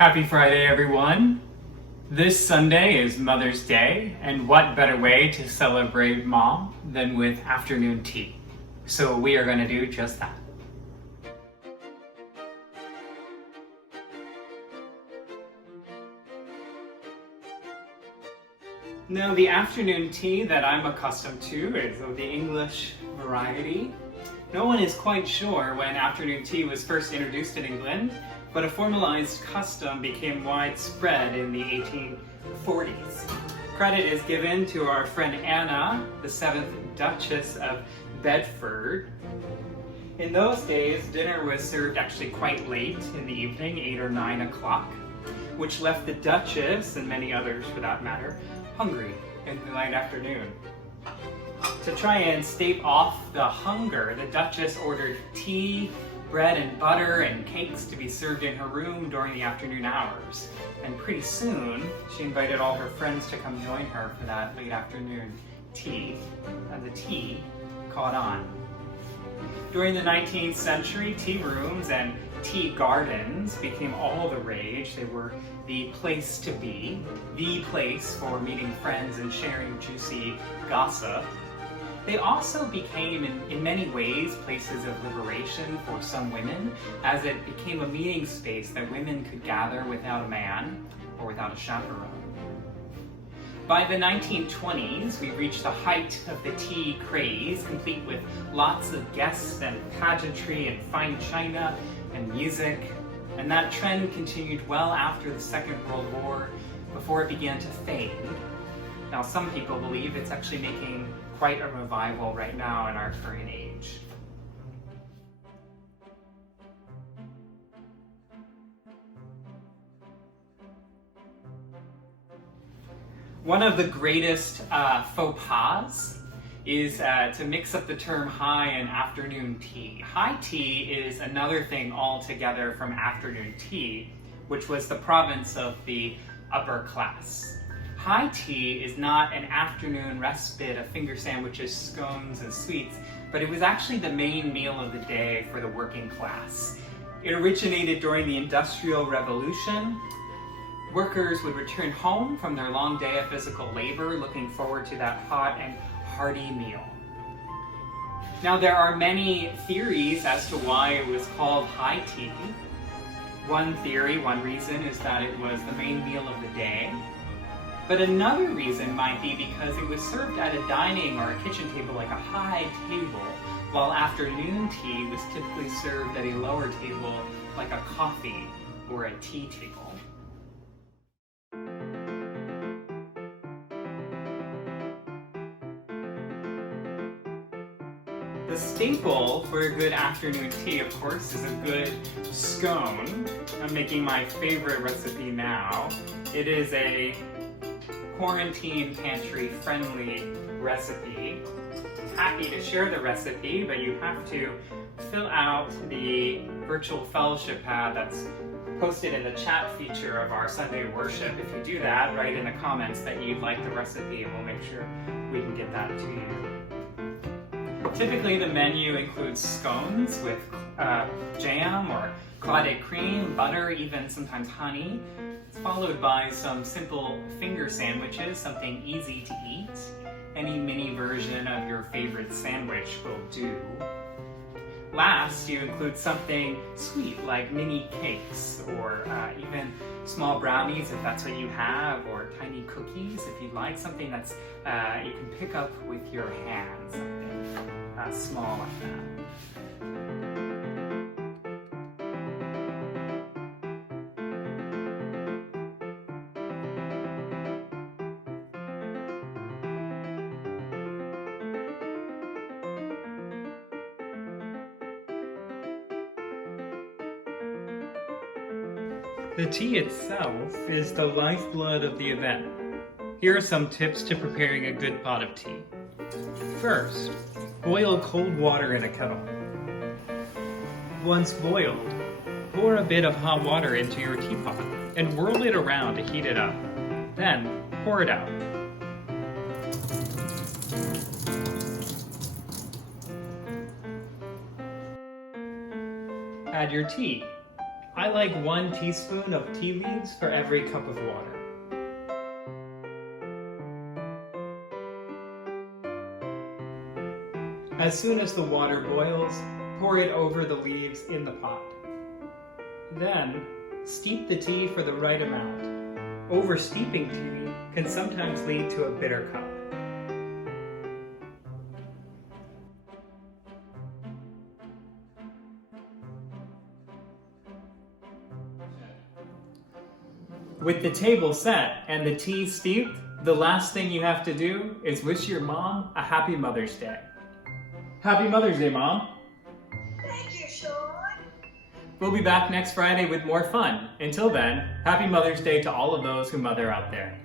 Happy Friday, everyone. This Sunday is Mother's Day, and what better way to celebrate Mom than with afternoon tea? So we are going to do just that. Now, the afternoon tea that I'm accustomed to is of the English variety. No one is quite sure when afternoon tea was first introduced in England, but a formalized custom became widespread in the 1840s. Credit is given to our friend Anna, the 7th Duchess of Bedford. In those days, dinner was served actually quite late in the evening, 8 or 9 o'clock, which left the Duchess, and many others for that matter, hungry in the late afternoon. To try and stave off the hunger, the Duchess ordered tea, bread and butter, and cakes to be served in her room during the afternoon hours. And pretty soon, she invited all her friends to come join her for that late afternoon tea, and the tea caught on. During the 19th century, tea rooms and tea gardens became all the rage. They were the place to be, the place for meeting friends and sharing juicy gossip. They also became, in many ways, places of liberation for some women, as it became a meeting space that women could gather without a man or without a chaperone. By the 1920s, we reached the height of the tea craze, complete with lots of guests and pageantry and fine china and music, and that trend continued well after the Second World War, before it began to fade. Now, some people believe it's actually making quite a revival right now in our current age. One of the greatest faux pas is to mix up the term high and afternoon tea. High tea is another thing altogether from afternoon tea, which was the province of the upper class. High tea is not an afternoon respite of finger sandwiches, scones, and sweets, but it was actually the main meal of the day for the working class. It originated during the Industrial Revolution. Workers would return home from their long day of physical labor, looking forward to that hot and hearty meal. Now, there are many theories as to why it was called high tea. One theory, one reason, is that it was the main meal of the day. But another reason might be because it was served at a dining or a kitchen table like a high table, while afternoon tea was typically served at a lower table like a coffee or a tea table. The staple for a good afternoon tea, of course, is a good scone. I'm making my favorite recipe now. It is a quarantine pantry friendly recipe. Happy to share the recipe, but you have to fill out the virtual fellowship pad that's posted in the chat feature of our Sunday worship. If you do that, write in the comments that you'd like the recipe and we'll make sure we can get that to you. Typically the menu includes scones with jam or clotted cream, butter, even sometimes honey. It's followed by some simple finger sandwiches, something easy to eat. Any mini version of your favorite sandwich will do. Last, you include something sweet like mini cakes or even small brownies if that's what you have, or tiny cookies if you'd like, something that's you can pick up with your hands, something small like that. The tea itself is the lifeblood of the event. Here are some tips to preparing a good pot of tea. First, boil cold water in a kettle. Once boiled, pour a bit of hot water into your teapot and whirl it around to heat it up. Then, pour it out. Add your tea. I like 1 teaspoon of tea leaves for every cup of water. As soon as the water boils, pour it over the leaves in the pot. Then, steep the tea for the right amount. Oversteeping tea can sometimes lead to a bitter cup. With the table set and the tea steeped, the last thing you have to do is wish your mom a happy Mother's Day. Happy Mother's Day, Mom! Thank you, Sean. We'll be back next Friday with more fun. Until then, happy Mother's Day to all of those who mother out there.